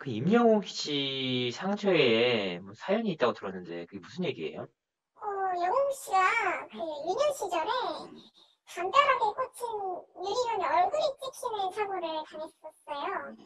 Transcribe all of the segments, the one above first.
그 임영웅 씨 상처에 뭐 사연이 있다고 들었는데 그게 무슨 얘기예요? 영웅 씨가 그 유년 시절에 담벼락에 꽂힌 유리병에 얼굴이 찍히는 사고를 당했었어요.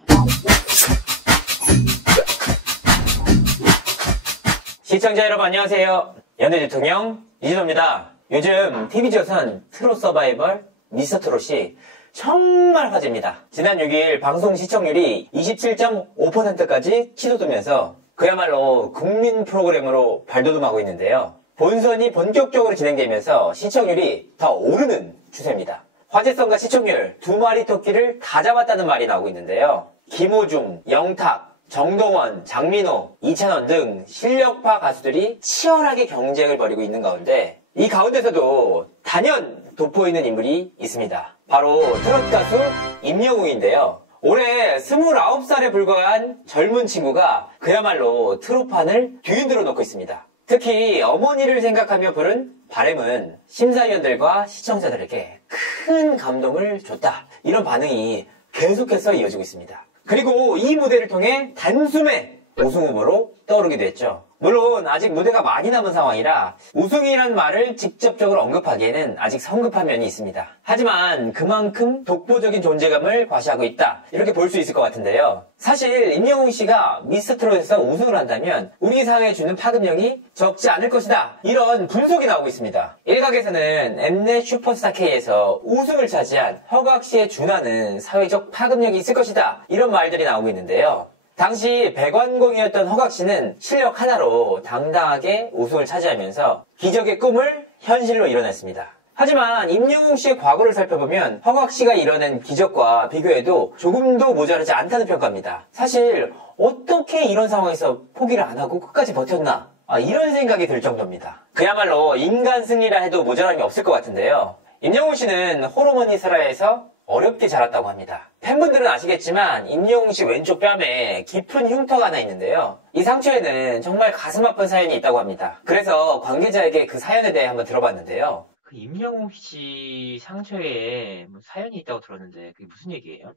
시청자 여러분 안녕하세요. 연애 대통령 이진호입니다. 요즘 TV조선 트롯 서바이벌 미스터 트롯이 정말 화제입니다. 지난 6일 방송 시청률이 27.5%까지 치솟으면서 그야말로 국민 프로그램으로 발돋움하고 있는데요. 본선이 본격적으로 진행되면서 시청률이 더 오르는 추세입니다. 화제성과 시청률 두 마리 토끼를 다 잡았다는 말이 나오고 있는데요. 김호중, 영탁, 정동원, 장민호, 이찬원 등 실력파 가수들이 치열하게 경쟁을 벌이고 있는 가운데 이 가운데서도 단연 돋보이는 인물이 있습니다. 바로 트롯 가수 임영웅인데요. 올해 29살에 불과한 젊은 친구가 그야말로 트롯판을 뒤흔들어 놓고 있습니다. 특히 어머니를 생각하며 부른 바램은 심사위원들과 시청자들에게 큰 감동을 줬다. 이런 반응이 계속해서 이어지고 있습니다. 그리고 이 무대를 통해 단숨에 우승 후보로 떠오르기도 했죠. 물론 아직 무대가 많이 남은 상황이라 우승이란 말을 직접적으로 언급하기에는 아직 성급한 면이 있습니다. 하지만 그만큼 독보적인 존재감을 과시하고 있다. 이렇게 볼 수 있을 것 같은데요. 사실 임영웅 씨가 미스터트롯에서 우승을 한다면 우리 사회에 주는 파급력이 적지 않을 것이다. 이런 분석이 나오고 있습니다. 일각에서는 엠넷 슈퍼스타 K에서 우승을 차지한 허각 씨에 준하는 사회적 파급력이 있을 것이다. 이런 말들이 나오고 있는데요. 당시 백완공이었던 허각 씨는 실력 하나로 당당하게 우승을 차지하면서 기적의 꿈을 현실로 이뤄냈습니다. 하지만 임영웅 씨의 과거를 살펴보면 허각 씨가 이뤄낸 기적과 비교해도 조금도 모자라지 않다는 평가입니다. 사실 어떻게 이런 상황에서 포기를 안 하고 끝까지 버텼나? 이런 생각이 들 정도입니다. 그야말로 인간 승리라 해도 모자람이 없을 것 같은데요. 임영웅 씨는 호르몬이 슬라에서 어렵게 자랐다고 합니다. 팬분들은 아시겠지만 임영웅 씨 왼쪽 뺨에 깊은 흉터가 하나 있는데요. 이 상처에는 정말 가슴 아픈 사연이 있다고 합니다. 그래서 관계자에게 그 사연에 대해 한번 들어봤는데요. 그 임영웅 씨 상처에 뭐 사연이 있다고 들었는데 그게 무슨 얘기예요?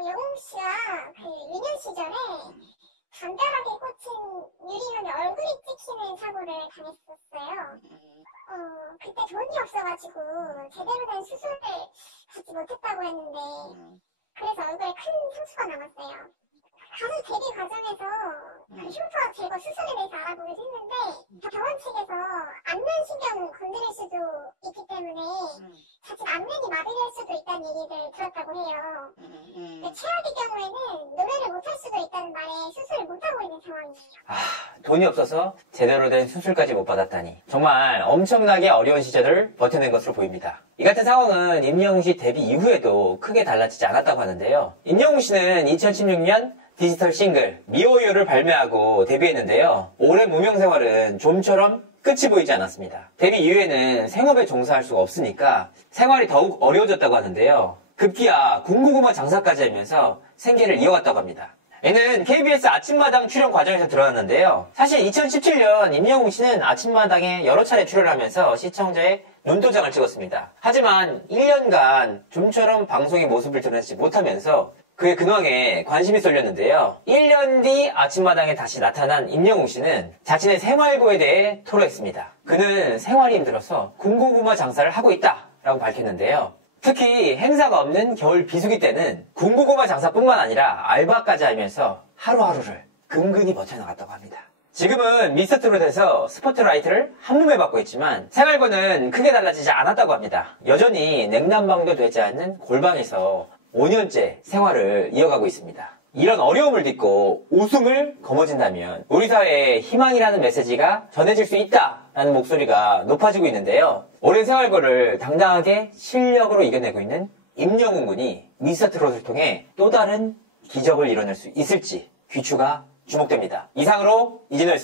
영웅 씨가 그 유년 시절에 담벼락에 꽂힌 유리병에 얼굴이 찍히는 사고를 당했었어요. 그때 돈이 없어가지고 제대로 된 수술을 받지 못했다고 했는데 그래서 얼굴에 큰 상처가 남았어요. 가수 데뷔 과정에서 그 흉터 제거 수술에 대해서 알아보기도 했는데 병원 측에서 안면 신경 건드릴 수도 있기 때문에 자칫 안면이 마비될 수도 있다는 얘기를 들었다고 해요. 최악의 경우에는 노래를 못할 수도 있다는 말에 수술을 못하고 있는 상황이에요. 돈이 없어서 제대로 된 수술까지 못 받았다니 정말 엄청나게 어려운 시절을 버텨낸 것으로 보입니다. 이 같은 상황은 임영웅 씨 데뷔 이후에도 크게 달라지지 않았다고 하는데요. 임영웅 씨는 2016년 디지털 싱글 미워요를 발매하고 데뷔했는데요. 오랜 무명 생활은 좀처럼 끝이 보이지 않았습니다. 데뷔 이후에는 생업에 종사할 수가 없으니까 생활이 더욱 어려워졌다고 하는데요. 급기야 군고구마 장사까지 하면서 생계를 이어갔다고 합니다. 얘는 KBS 아침마당 출연 과정에서 드러났는데요. 사실 2017년 임영웅 씨는 아침마당에 여러 차례 출연하면서 시청자의 눈도장을 찍었습니다. 하지만 1년간 좀처럼 방송의 모습을 드러내지 못하면서 그의 근황에 관심이 쏠렸는데요. 1년 뒤 아침마당에 다시 나타난 임영웅 씨는 자신의 생활고에 대해 토로했습니다. 그는 생활이 힘들어서 군고구마 장사를 하고 있다라고 밝혔는데요. 특히 행사가 없는 겨울 비수기 때는 군고구마 장사뿐만 아니라 알바까지 하면서 하루하루를 근근히 버텨나갔다고 합니다. 지금은 미스터트롯에서 스포트라이트를 한몸에 받고 있지만 생활고는 크게 달라지지 않았다고 합니다. 여전히 냉난방도 되지 않는 골방에서 5년째 생활을 이어가고 있습니다. 이런 어려움을 딛고 우승을 거머쥔다면 우리 사회에 희망이라는 메시지가 전해질 수 있다라는 목소리가 높아지고 있는데요. 오랜 생활고를 당당하게 실력으로 이겨내고 있는 임영웅 군이 미스터트롯을 통해 또 다른 기적을 이뤄낼 수 있을지 귀추가 주목됩니다. 이상으로 이진호였습니다.